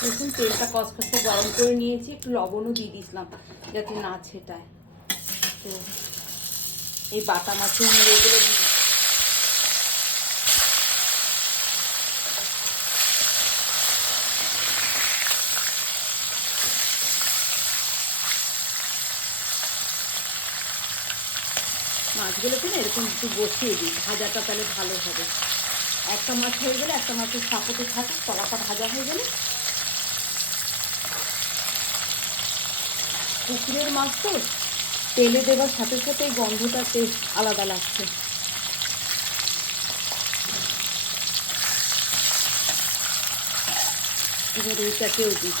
দেখুন, তেলটা কসকসে গরম করে নিয়েছি, একটু লবণও দিয়ে দিয়েছিলাম যাতে না ছেটায় তো এই বাটা মাছের মুড়োগুলো দিয়ে। মাছগুলোকে না এরকম একটু বসিয়ে দিই, ভাজাটা তাহলে ভালো হবে একটা মাছ হয়ে গেলে একটা মাছের সাপোতে থাকে তলাটা ভাজা হয়ে গেলে পুকুরের মাছ তো তেলে দেওয়ার সাথে সাথে গন্ধটা টেস্ট আলাদা লাগছে। এবার এইটাকেও দিই।